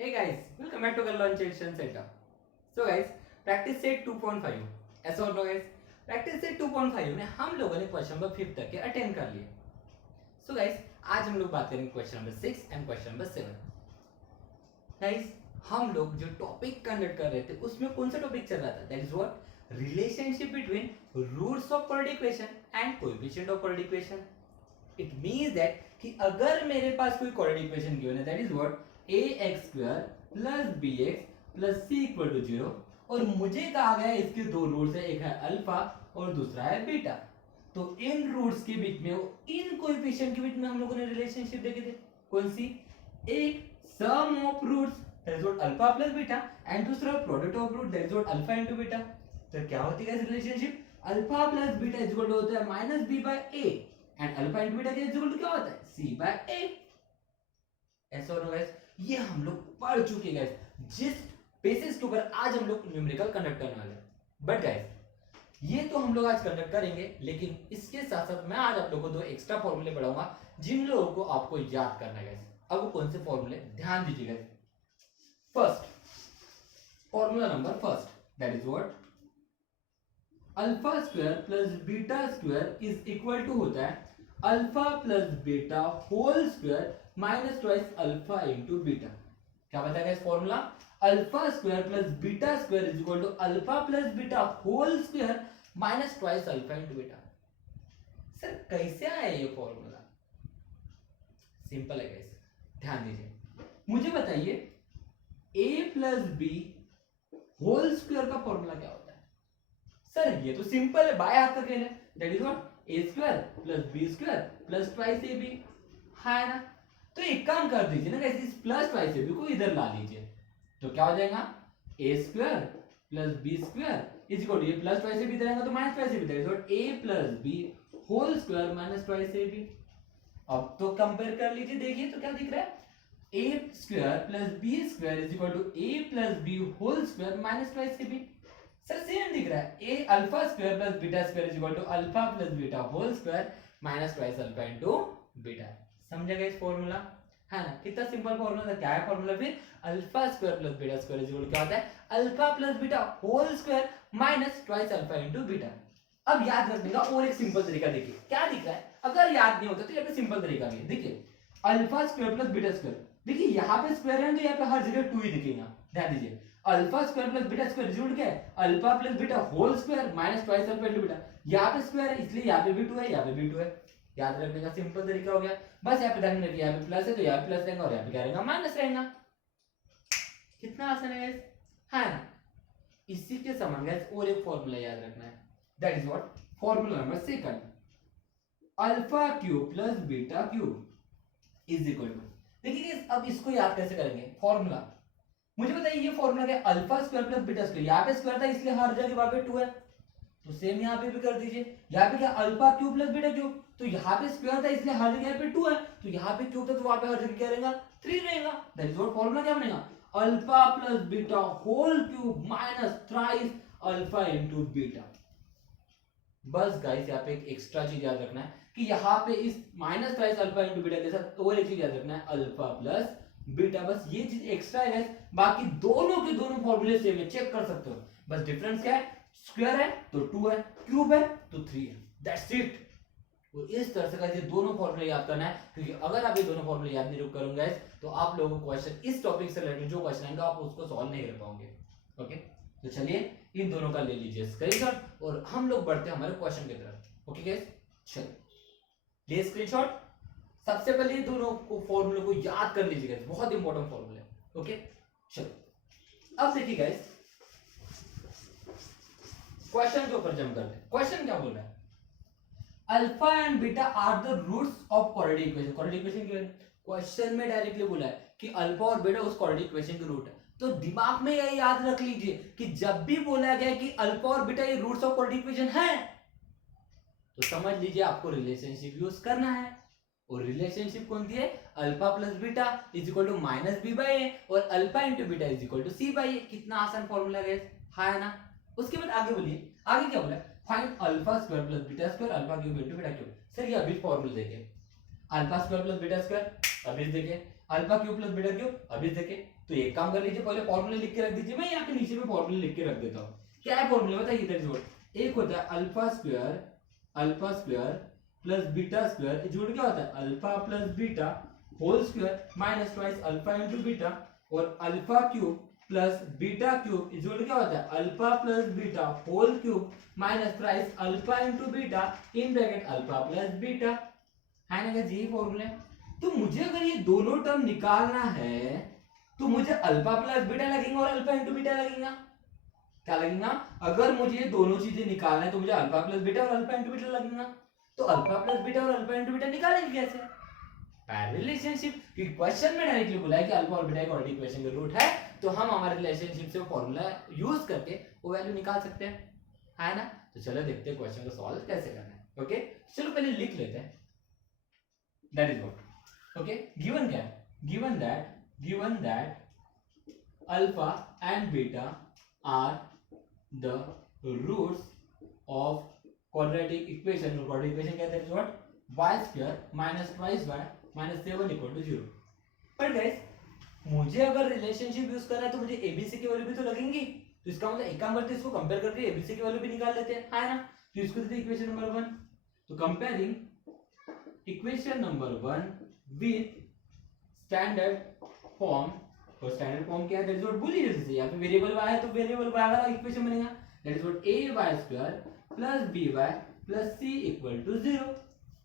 Hey guys, welcome back to Launchation Center. So guys, practice set 2.5 ऐसा हो guys, practice set 2.5 में हम लोगों ने क्वेश्चन नंबर 5 तक के अटेंड कर लिए. So guys, आज हम लोग बात करेंगे question number 6 and question number 7. Guys, हम लोग जो टॉपिक कंडक्ट कर रहे थे उसमें कौन सा टॉपिक चल रहा था? That is what relationship between roots of quadratic equation and coefficient of quadratic equation. It means that कि अगर मेरे पास कोई क्वाड्रेटिक इक्वेशन गिवन है that is what ax square plus bx plus c equal to 0 और मुझे कहा गया है इसके दो रूट्स है, एक है अल्फा और दूसरा है बीटा. तो इन रूट्स के बीच में इन कोएफिशिएंट के बीच में हम लोगों ने रिलेशनशिप देखे थे. कौन सी? एक sum of roots that is what alpha plus beta and दूसरा product of root that is what alpha into beta. तो क्या होती है relationship? Alpha plus beta is equal to होता है minus B by A and alpha into beta is equal to क्या होता है? C by A. ऐसा हो गाइस, ये हम लोग पढ़ चुके गाइस, जिस बेसिस के ऊपर आज हम लोग न्यूमेरिकल कंडक्ट करने वाले हैं. बट गाइस ये तो हम लोग आज कंडक्ट करेंगे, लेकिन इसके साथ साथ मैं आज आप लोगों को दो एक्स्ट्रा फॉर्मूले पढ़ाऊंगा जिन लोगों को आपको याद करना है गाइस. अब वो कौन से फॉर्मूले? ध्यान दीजिए guys. First formula number first that is what alpha square plus beta square is equal to होता है alpha plus beta whole square minus twice alpha into beta. क्या बताएगा इस formula? Alpha square plus beta square is equal to alpha plus beta whole square minus twice alpha into beta. Sir कैसे आया ये formula? Simple है guys, ध्यान दीजिए. मुझे बताइए a plus B whole square का फॉर्मूला क्या होता है? सर ये तो सिंपल है, बाय हाथ का खेल है. That is what a square plus b square plus twice ab है ना. तो एक काम कर दीजिए ना गाइस, इस प्लस ट्वाइस ab को इधर ला लीजिए. तो क्या हो जाएगा? a square plus b square is equal to ये प्लस ट्वाइस ab इधर आएगा तो minus twice ab. That is what a plus b whole square minus twice ab. अब तो कंपेयर कर लीजिए, देखिए तो क्या दिख रहा है? a square plus b square is equal to a plus b whole square minus twice ab. Sir same दिख रहा है. a alpha square plus beta square is equal to alpha plus beta whole square minus twice alpha into beta. समझेगा इस formula? है ना, कितना simple formula था. क्या है फॉर्मूला फिर? Alpha square plus beta square is equal to क्या होता है? Alpha plus beta whole square minus twice alpha into beta. अब याद रखने का और एक सिंपल तरीका देखिए. क्या दिख रहा है? अगर याद नहीं होता तो यहाँ पे सिंपल तरीका भी है. देखिए alpha square plus beta square, देखिए यहाँ पे स्क्वायर है तो यहाँ पे हर जगह 2 ही दिखेगा. ध्यान दीजिए alpha square plus beta square equal क्या है? Alpha plus beta whole square minus twice alpha into beta. यहाँ पे स्क्वायर है इसलिए यहाँ पे भी 2 है, यहाँ पे भी 2 है. याद रखने का सिंपल तरीका हो गया. बस यहाँ पे ध्यान रखिए यहाँ पे प्लस है तो यहाँ पे प्लस रहेगा और यहाँ पे क्या रहेगा? माइनस रहेगा. कितना आसान है गाइस, है ना. इसी के समान गाइस और एक फॉर्मूला याद रखना है. That is what formula number second alpha cube plus beta cube is equal to. देखिए अब इसको याद कैसे करेंगे? फॉर्मूला मुझे बताइए ये फॉर्मूला क्या? Alpha square plus beta square, यहाँ पे स्क्वायर था इसलिए हर जगह वहां पे 2 है तो सेम यहाँ पे भी कर दीजिए. यहाँ पे क्या? Alpha cube plus beta cube, तो यहाँ पे स्क्वायर था इसलिए हर जगह पे 2 है तो यहाँ पे क्यूब था तो वहां पे हर जगह क्या रहेगा? 3 रहेगा. दैट इज व्हाट फॉर्मूला क्या बनेगा? Alpha plus beta whole cube minus thrice alpha into beta. बस गाइस यहाँ पे एक एक्स्ट्रा चीज याद रखना है कि यहाँ पे इस minus thrice alpha into beta के साथ और एक चीज याद रखना है अल्फा प्लस बीटा. बस ये चीज एक्स्ट्रा है गाइस, बाकी दोनों के दोनों फॉर्मूले सेम है, चेक कर सकते हो. बस डिफरेंस क्या है? स्क्वायर है तो 2 है, क्यूब है तो 3 है. That's it. तो इस तरह से गाइस ये दोनों फॉर्मूले याद करना है, क्योंकि अगर आप ये दोनों फॉर्मूले याद नहीं करोगे गाइस तो आप लोगों को क्वेश्चन इस टॉपिक से रिलेटेड जो क्वेश्चन आएंगे आप उसको सॉल्व नहीं कर पाओगे. ओके, तो चलिए इन दोनों का ले लीजिए स्क्रीनशॉट और हम लोग बढ़ते हैं हमारे क्वेश्चन की तरफ. ओके गाइस, चलिए ले स्क्रीनशॉट. सबसे पहले ये दोनों को फॉर्मूले को याद कर लीजिए गाइस, बहुत इंपॉर्टेंट फॉर्मूले. ओके चलो अब देखिए गाइस क्वेश्चन के ऊपर जंप करते हैं. क्वेश्चन क्या बोल रहा है? Alpha and beta are the roots of quadratic equation. Quadratic equation क्या है? क्वेश्चन में डायरेक्टली बोला है कि अल्फा और बीटा उस क्वाड्रेटिक इक्वेशन के रूट है. तो दिमाग में यही याद रख लीजिए कि जब भी बोला गया कि अल्फा और बीटा ये रूट्स ऑफ क्वाड्रेटिक इक्वेशन है तो समझ लीजिए आपको रिलेशनशिप यूज करना है. और रिलेशनशिप कौन सी है? Alpha plus beta is equal to minus B by A और alpha into beta is equal to C by A. कितना आसान फॉर्मूला है ना. उसके बाद आगे बोलिए, आगे क्या बोला? Find alpha square plus beta square alpha cube into beta cube. Sir ये अभी फॉर्मूला देखिए, alpha square plus beta square अभी देखिए, alpha cube plus beta cube अभी देखे। तो एक काम कर लीजिए, पहले फॉर्मूले लिख के रख दीजिए, मैं यहाँ पे नीचे में फॉर्मूले लिख के रख देता हूँ। क्या है फॉर्मूले बताइए इधर जोड़। एक होता है alpha square plus beta square, जोड़ क्या होता है alpha plus beta whole square minus twice alpha into beta, और alpha cube plus beta cube जोड़ क्या होता है alpha plus beta whole cube minus twice alpha into beta in bracket alpha plus beta, है ना यही फॉर्मूला है। तो मुझे अगर ये दोनों टर्म निकालना है तो मुझे अल्फा प्लस बीटा लगेगा और अल्फा इंटू बीटा लगेगा। क्या लगेगा, अगर मुझे ये दोनों चीजें निकालना है तो मुझे अल्फा प्लस बीटा और अल्फा इंटू बीटा लगेगा। तो अल्फा प्लस बीटा और अल्फा इंटू बीटा निकालेंगे कैसे, पैरेलल रिलेशनशिप, क्योंकि क्वेश्चन में डायरेक्टली बोला है कि अल्फा और बीटा एक ऑर्डिनरी इक्वेशन का रूट है, तो हम हमारे रिलेशनशिप से फॉर्मूला यूज करके वो वैल्यू निकाल सकते हैं, है ना। तो चलो देखते हैं क्वेश्चन को सॉल्व कैसे करना है। ओके चलो पहले लिख लेते हैं। That is what okay given क्या है, given that alpha and beta are the roots of quadratic equation, quadratic equation क्या है what y square minus twice y minus 7 equal to 0। But guys मुझे अगर रिलेशनशिप यूज करना है तो मुझे एबीसी की वैल्यू भी तो लगेंगी, तो इसका मतलब एक काम करते हैं, इसको कंपेयर करके एबीसी की वैल्यू भी निकाल लेते हैं, है ना। तो इसको देते हैं इक्वेशन नंबर 1, तो comparing equation number 1 with standard form, और स्टैंडर्ड फॉर्म क्या है दैट इज व्हाट बोली जैसे यहाँ पे वेरिएबल y है तो वेरिएबल y वाला इक्वेशन बनेगा, that is what ay square plus B Y plus C equal to 0।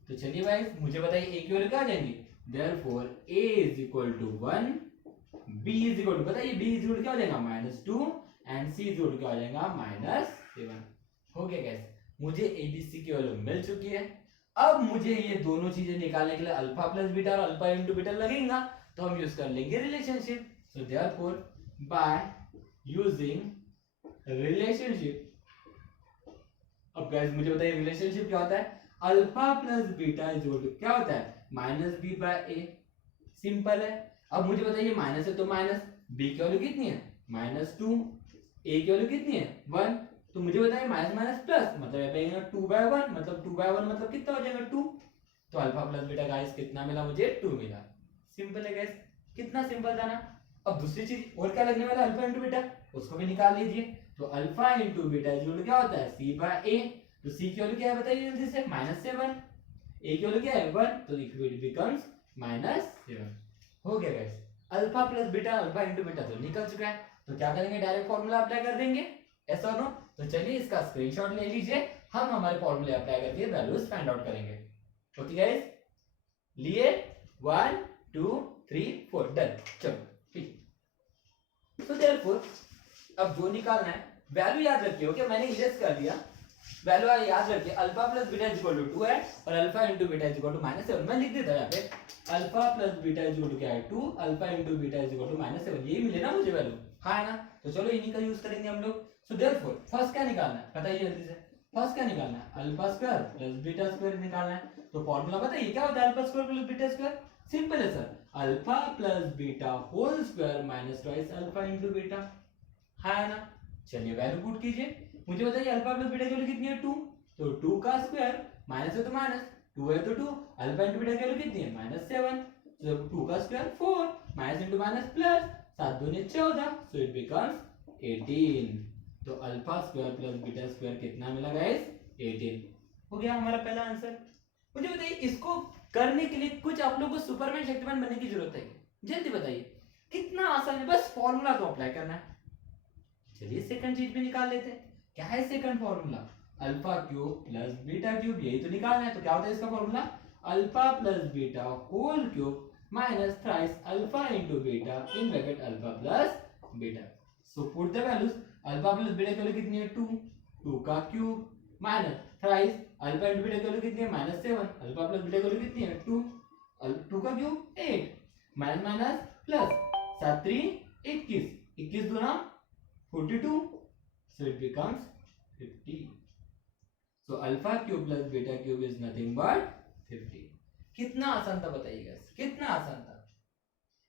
तो चलिए भाई मुझे बताइए a की वैल्यू क्या आ जाएंगी, therefore a is equal to 1, b is equal to बताइए b इज इक्वल टू क्या हो जाएगा -2 and c is equal to क्या हो जाएगा -7। हो गया गाइस, मुझे abc की वैल्यू मिल चुकी है। अब मुझे ये दोनों चीजें निकालने के लिए अल्फा प्लस बीटा और अल्फा इनटू बीटा लगेगा, तो हम यूज कर लेंगे relationship. So therefore by using relationship, अब गाइस मुझे बताइए रिलेशनशिप क्या होता है, alpha plus beta is equal to क्या होता है -b/a, सिंपल है। अब मुझे बताइए माइनस है तो माइनस, b की वैल्यू कितनी है -2, a की वैल्यू कितनी है 1, तो मुझे बताइए माइनस माइनस प्लस मतलब यहाँ पे 2/1, मतलब 2/1 मतलब कितना हो जाएगा 2, तो अल्फा प्लस बीटा गाइस कितना मिला मुझे 2 मिला। सिंपल है गाइस, कितना सिंपल था ना। अब दूसरी चीज और क्या लगने वाला है अल्फा इंटू बीटा, उसको भी निकाल लीजिए। तो अल्फा इंटू बीटा इक्वल क्या होता है c/a, तो c की वैल्यू क्या है बताइए जल्दी से -7, a की वैल्यू क्या है 1, तो इक्वेशन बिकम्स -7। हो गया guys, alpha plus beta alpha into beta तो निकल चुका है, तो क्या करेंगे डायरेक्ट फॉर्मूला अप्लाई कर देंगे, ऐसा नो। तो चलिए इसका स्क्रीनशॉट ले लीजिए, हम हमारे फॉर्मूले अप्लाई करके वैल्यूज फाइंड आउट करेंगे। ओके गाइस, लिए 1 2 3 4 डन। चलो ठीक, तो देयरफॉर अब जो निकालना है वैल्यू याद रखिए। ओके मैंने इरेज कर दिया, वैल्यू याद रखिए alpha plus beta is equal to 2 है और alpha into beta is equal to -7। मैं लिख देता हूं यहां पे alpha plus beta is equal to क्या है 2, alpha into beta is equal to -7, यही मिले ना मुझे वैल्यू, हां है ना। तो चलो इन्हीं का यूज करेंगे हम लोग। सो देयरफॉर फर्स्ट क्या निकालना है बताइए जल्दी से, फर्स्ट क्या निकालना है alpha square plus beta square निकालना है। तो फार्मूला बताइए क्या होता है alpha square plus beta square, simple है sir, alpha plus beta whole square minus twice alpha into beta, है ना। चलिए वैल्यू पुट कीजिए, मुझे बताइए अल्फा प्लस बीटा की वैल्यू कितनी है 2, तो 2 का स्क्वायर माइनस है तो माइनस, 2 है तो 2, अल्फा इनटू बीटा की वैल्यू कितनी है -7, तो 2 का square 4, minus into minus plus, 7 दूनी 14, सो इट बिकम्स 18। तो alpha square plus beta square कितना मिला गाइस 18। हो गया हमारा पहला आंसर। मुझे बताइए इसको करने के लिए कुछ आप लोगों को सुपरमैन शक्तिमान बनने की जरूरत है, जल्दी बताइए कितना आसान है, बस फॉर्मूला तो अप्लाई करना है। चलिए सेकंड चीज भी निकाल लेते हैं, क्या है second formula, alpha cube plus beta cube, यही तो निकालना है। तो क्या होता है इसका formula, alpha plus beta whole cube minus thrice alpha into beta in bracket alpha plus beta. So put the values, alpha plus beta की वैल्यू कितनी है 2, 2 का cube minus thrice alpha into beta की वैल्यू कितनी है -7, alpha plus beta की value कितनी है 2, 2 का क्यूब 8, माइनस माइनस प्लस, 7 3 21, 21 दूना 42, so it becomes 50. So alpha cube plus beta cube is nothing but 50. कितना आसान था बताइएगा, कितना आसान था,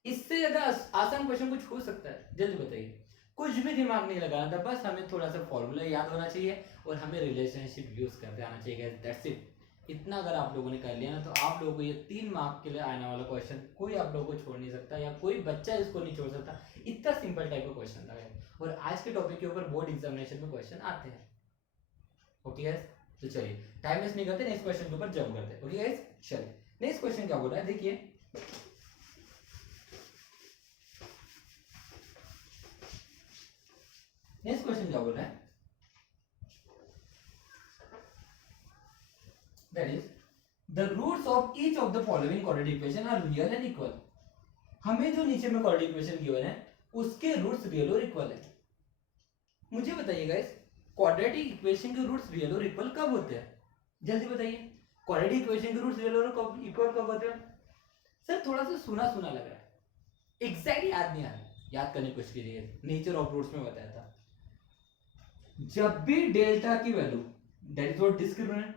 इससे ज्यादा आसान क्वेश्चन कुछ हो सकता है, जल्दी बताइए। कुछ भी दिमाग नहीं लगाना था, बस हमें थोड़ा सा फॉर्मूला याद होना चाहिए और हमें रिलेशनशिप यूज करते आना चाहिए, दैट्स इट। इतना अगर आप लोगों ने कर लिया ना तो आप लोगों को ये 3 मार्क के लिए आने वाला क्वेश्चन कोई आप लोगों को छोड़ नहीं सकता या कोई बच्चा इसको नहीं छोड़ सकता। इतना सिंपल टाइप का क्वेश्चन था और आज के टॉपिक के ऊपर बोर्ड एग्जामिनेशन में क्वेश्चन आते हैं। ओके गाइस, तो चलिए टाइम वेस्ट नहीं करते, नेक्स्ट क्वेश्चन के ऊपर जंप करते हैं। ओके गाइस, चलिए नेक्स्ट क्वेश्चन क्या बोल रहा है देखिए। नेक्स्ट क्वेश्चन क्या बोल रहा है, that is the roots of each of the following quadratic equation are real and equal। हमें जो नीचे में quadratic equation गिवन है उसके रूट्स रियल और इक्वल है। मुझे बताइए गाइस, क्वाड्रेटिक इक्वेशन के रूट्स रियल और इक्वल कब होते हैं? जल्दी बताइए, क्वाड्रेटिक इक्वेशन के रूट्स रियल और इक्वल कब होते हैं? सर थोड़ा सा सुना सुना लग रहा है, एग्जैक्ट याद नहीं आ रहा, याद करने की कोशिश कीजिए। नेचर ऑफ रूट्स में बताया था, जब भी डेल्टा की value, that is what discriminant,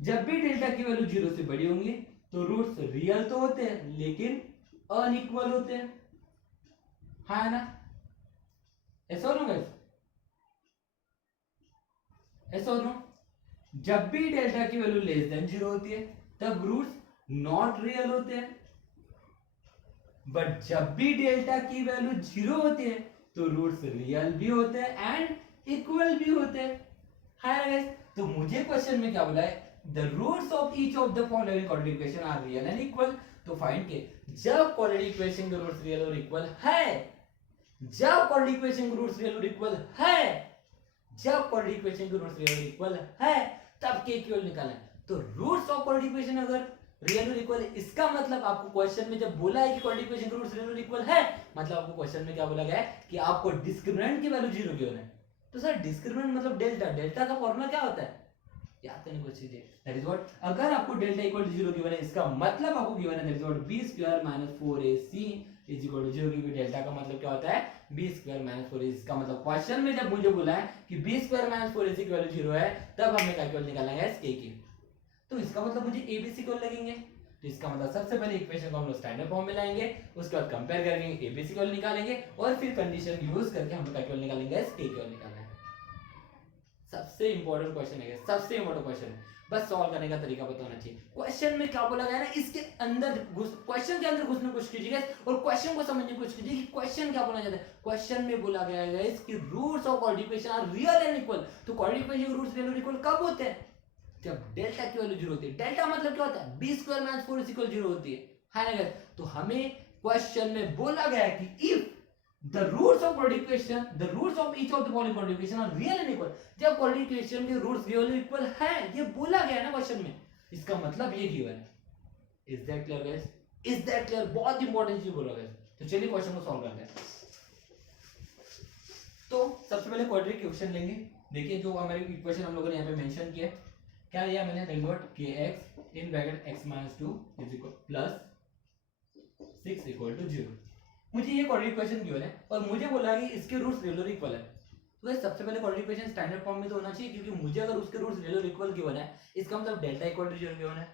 जब भी डेल्टा की वैल्यू 0 से बड़ी होंगी तो रूट्स रियल तो होते हैं लेकिन अनइक्वल होते हैं, हाँ ना? ऐसा हो ना गाइस, ऐसा हो ना? जब भी डेल्टा की वैल्यू लेस देन 0 होती है तब रूट्स नॉट रियल होते हैं, बट जब भी डेल्टा की वैल्यू 0 होती है तो रूट्स रियल भी होते हैं एंड इक्वल भी होते हैं, हाँ गाइस? तो मुझे क्वेश्चन में क्या बोला है, the roots of each of the following quadratic equation are real and equal। तो फाइंड के जब quadratic equation के रूट्स रियल और इक्वल है, जब quadratic equation के रूट्स रियल और इक्वल है, जब quadratic equation के रूट्स रियल और इक्वल है तब के इक्वल निकालना है। तो रूट्स ऑफ quadratic equation अगर रियल और इक्वल है, इसका मतलब आपको क्वेश्चन में जब बोला है कि quadratic equation के रूट्स रियल और इक्वल है, मतलब आपको क्वेश्चन में क्या बोला गया है कि आपको डिस्क्रिमिनेंट की वैल्यू 0 गिवन है। तो सर डिस्क्रिमिनेंट मतलब डेल्टा, डेल्टा का फॉर्मूला क्या होता है? याद करने को चीजें, दैट इज व्हाट, अगर आपको डेल्टा इक्वल टू 0 गिवन है इसका मतलब आपको गिवन है that is what b square minus 4ac is equal to 0, क्योंकि डेल्टा का मतलब क्या होता है b स्क्वायर माइनस 4ac। इसका मतलब क्वेश्चन में जब मुझे बोला है कि b स्क्वायर माइनस 4ac की वैल्यू 0 है तब हमें क्या निकालना है k की, तो इसका मतलब मुझे abc को लगेंगे। तो इसका मतलब सबसे पहले इक्वेशन को हम लोग स्टैंडर्ड फॉर्म में लाएंगे, उसके बाद कंपेयर करेंगे, abc को निकालेंगे और फिर कंडीशन यूज करके हम लोग क्या निकालेंगे, k को निकालना है। सबसे इंपॉर्टेंट क्वेश्चन है, सबसे इंपॉर्टेंट क्वेश्चन है, बस सॉल्व करने का तरीका पता होना चाहिए। क्वेश्चन में क्या बोला गया है ना, इसके अंदर क्वेश्चन के अंदर घुसने की कोशिश कीजिएगा और क्वेश्चन को समझने की कोशिश कीजिए कि क्वेश्चन क्या बोला जाता है। क्वेश्चन में बोला गया है गाइस कि roots of quadratic equation are real and equal. तो क्वाड्रेटिक इक्वेशन के रूट्स रियल और इक्वल कब होते हैं? जब डेल्टा की वैल्यू 0 होती है। डेल्टा मतलब क्या होता है, b square minus 4ac equal 0 होती है ना गाइस? तो हमें क्वेश्चन में बोला गया है कि if the roots of quadratic equation, the roots of each of the following quadratic equation are real and equal। जब quadratic equation के रूट्स रियल और इक्वल है, ये बोला गया है ना क्वेश्चन में, इसका मतलब ये गिवन है। Is that clear guys? Is that clear? बहुत इंपॉर्टेंट चीज बोला गाइस। तो चलिए क्वेश्चन को सॉल्व करते हैं। तो सबसे पहले quadratic equation लेंगे। देखिए जो हमारी इक्वेशन हम लोगों ने यहाँ पे मेंशन किया है, क्या लिया मैंने, that what kx in bracket x - 2 is equal plus 6 equal to 0। मुझे ये क्वाड्रेटिक इक्वेशन गिवन है और मुझे बोला कि इसके रूट्स रियल और इक्वल है। तो गाइस सबसे पहले क्वाड्रेटिक इक्वेशन स्टैंडर्ड फॉर्म में तो होना चाहिए, क्योंकि मुझे अगर उसके रूट्स रियल और इक्वल गिवन है इसका मतलब डेल्टा इक्वल टू 0 गिवन है,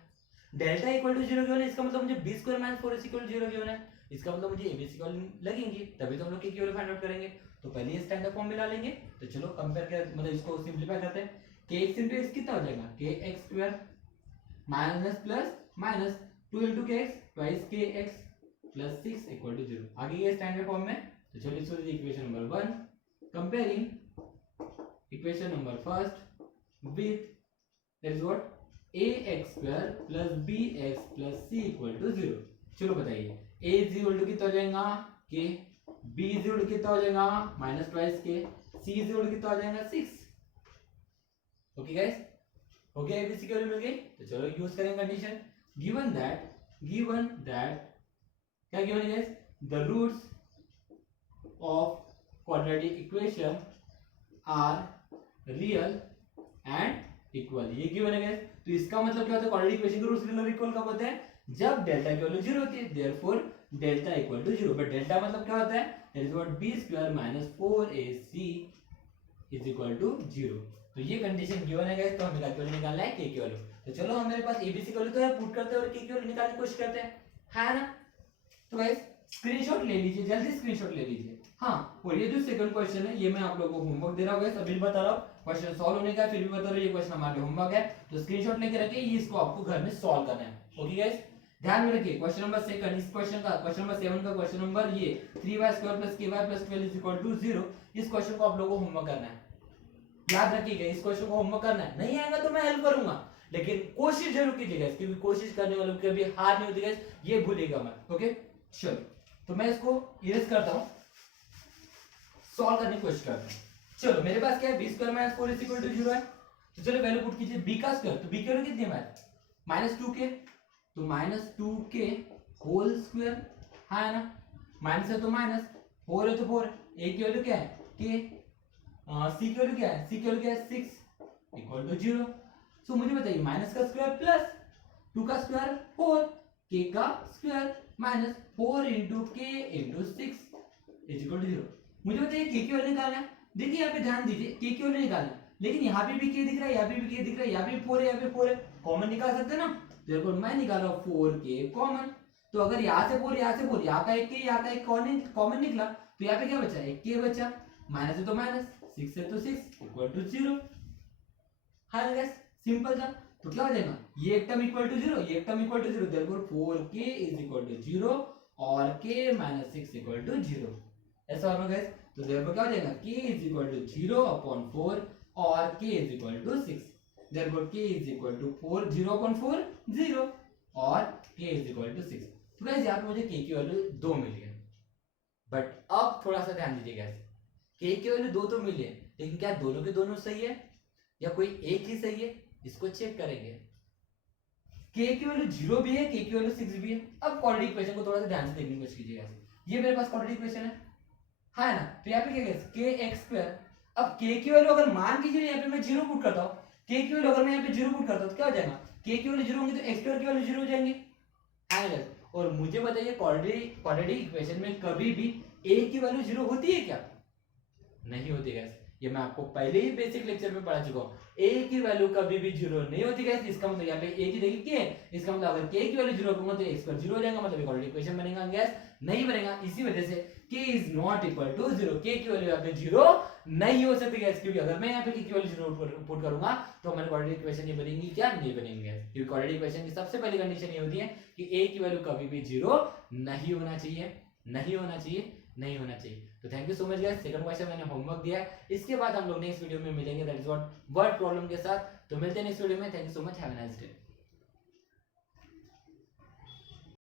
डेल्टा इक्वल टू 0 गिवन है, इसका मतलब मुझे b square minus 4ac equal 0 given है, इसका मतलब मुझे abc इक्वल लगेंगे, तभी तो हम लोग k की वैल्यू फाइंड आउट करेंगे। तो पहले ये स्टैंडर्ड फॉर्म में ला लेंगे। तो चलो कंपेयर कर, मतलब इसको सिंपलीफाई करते हैं। kx into x कितना हो जाएगा, kx square minus plus minus 2 into kx twice kx plus 6 equal to 0 आ गई है स्टैंडर्ड फॉर्म में। तो चलिए इसको दीजिए equation number 1 comparing equation number first with that is what ax square plus bx plus c equal to 0। चलो बताइए a इज इक्वल टू कितना हो जाएगा k, b is equal to कितना हो जाएगा minus twice k, c is equal to कितना हो जाएगा 6। ओके गाइस, हो गया abc की वैल्यू मिल गई। तो चलो यूज करेंगे कंडीशन, गिवन दैट क्या गिवन है guys, the roots of quadratic equation are real and equal, ये गिवन है गाइस। तो इसका मतलब क्या होता है, क्वाड्रेटिक इक्वेशन के रूट्स रियल और इक्वल कब होते हैं, जब डेल्टा की वैल्यू 0 होती है, therefore delta equal to 0। But delta मतलब क्या होता है, that is what b square minus 4ac is equal to 0। तो ये कंडीशन गिवन है गाइस। तो हमें क्या वैल्यू निकालना है, k की वैल्यू। तो चलो हमारे पास abc की वैल्यू तो है, पुट करते हैं और k की वैल्यू निकालने की कोशिश करते हैं, है ना? तो गाइस स्क्रीनशॉट ले लीजिए, जल्दी स्क्रीनशॉट ले लीजिए। हाँ, और ये जो सेकंड क्वेश्चन है ये मैं आप लोगों को होमवर्क दे रहा हूँ, अभी बता रहा हूँ, क्वेश्चन सॉल्व होने का है, फिर भी बता रहा हूँ ये क्वेश्चन हमारे होमवर्क है, तो स्क्रीनशॉट लेके रखिए, ये इसको आपको घर में सॉल्व करना है। ओके गाइस, ध्यान में रखिए क्वेश्चन नंबर सेकंड, इस क्वेश्चन का क्वेश्चन नंबर 7 का क्वेश्चन नंबर ये 3y² + ky + 12 = 0, इस क्वेश्चन को आप लोगों को होमवर्क करना है। याद रखिएगा, इस क्वेश्चन को होमवर्क करना है, नहीं आएगा तो मैं हेल्प करूंगा, लेकिन कोशिश जरूर कीजिएगा, क्योंकि कोशिश करने वालों की कभी हार नहीं होती गाइस, ये भूलिएगा मत। ओके चलो, तो मैं इसको इरेज करता हूं, सॉल्व करने की कोशिश करता हूं। चलो मेरे पास क्या है, b² - 4 = 0 है, तो चलो वैल्यू पुट कीजिए b का स्क्वायर, तो b की वैल्यू कितनी है हमारे -2k, तो -2k होल स्क्वायर, हाँ है ना, माइनस है तो माइनस, 4 है तो 4, a की वैल्यू क्या है k, c की वैल्यू क्या है, c की वैल्यू क्या है 6 = 0। सो मुझे बताइए माइनस का स्क्वायर प्लस 2 का स्क्वायर 4, k का स्क्वायर माइनस 4 × k × 6 = 0। मुझे बताइए k की वैल्यू निकालना है, देखिए यहाँ पे ध्यान दीजिए, k की वैल्यू निकालना है, लेकिन यहाँ पे भी k दिख रहा है, यहाँ पे भी k दिख रहा है, यहाँ पे 4 है, यहाँ पे 4 है, कॉमन निकाल सकते हैं ना, देखो मैं निकाल रहा हूँ 4k कॉमन, तो अगर यहाँ से 4 यहाँ से 4, यहाँ का एक k यहाँ का एक कॉमन निकला, तो यहाँ पे क्या बचा, एक k बचा, माइनस है तो माइनस, 6 है तो 6 = 0। हाँ गाइस, सिंपल था, तो क्या हो जाएगा, ये एक टर्म इक्वल टू 0, ये एक term equal to 0, therefore 4k = 0 और k - 6 = 0, ऐसा होगा गाइस, तो देयरफॉर क्या हो जाएगा, k = 0/4 और k = 6, देयरफॉर k = 4 0/4 0 और k = 6। तो गाइस यहाँ पे मुझे k की वैल्यू 2 मिली है, बट अब थोड़ा सा ध्यान दीजिए गाइस, k की वैल्यू 2 तो मिली है, लेकिन क्या दोनों के दोनों सही है या कोई एक ही सही है, इसको चेक करेंगे। k की वैल्यू 0 भी है, k की वैल्यू 6 भी है। अब क्वाड्रेटिक इक्वेशन को थोड़ा सा ध्यान से देखने की कोशिश कीजिएगा, ये मेरे पास क्वाड्रेटिक इक्वेशन है, हाँ है ना, तो यहाँ पे क्या है kx², अब k की वैल्यू अगर मान कीजिए यहाँ पे मैं 0 पुट करता हूँ, k की वैल्यू अगर मैं यहाँ पे 0 पुट करता हूँ तो क्या हो जाएगा, k की वैल्यू 0 होंगी तो x² की वैल्यू 0 हो जाएंगे, हाँ है। और मुझे बताइए क्वाड्रेटिक इक्वेशन में कभी भी a की वैल्यू 0 होती है क्या, नहीं होती गाइस, ये मैं आपको पहले ही बेसिक लेक्चर में पढ़ा चुका हूँ, a की वैल्यू कभी भी 0 नहीं होती गाइस, इसका मतलब यहाँ पे a की जगह k है, इसका मतलब अगर k की वैल्यू 0 करूंगा तो x² 0 हो जाएगा, मतलब क्वाड्रेटिक इक्वेशन बनेगा गाइस, नहीं बनेगा, इसी वजह से k = 0, k की वैल्यू यहाँ पे 0 नहीं हो सकती गाइस, क्योंकि अगर मैं यहाँ पे k की वैल्यू 0 पुट करूंगा तो हमारी क्वाड्रेटिक इक्वेशन ये बनेगी क्या, नहीं बनेंगे, क्योंकि क्वाड्रेटिक इक्वेशन की सबसे पहली कंडीशन ये होती है कि a की वैल्यू कभी भी 0 नहीं होना चाहिए, नहीं होना चाहिए, नहीं होना चाहिए। तो thank you so much guys, second question मैंने होमवर्क दिया है, इसके बाद हम लोग नेक्स्ट वीडियो में मिलेंगे, that is what word problem के साथ, तो मिलते हैं नेक्स्ट वीडियो में, thank you so much, have a nice day.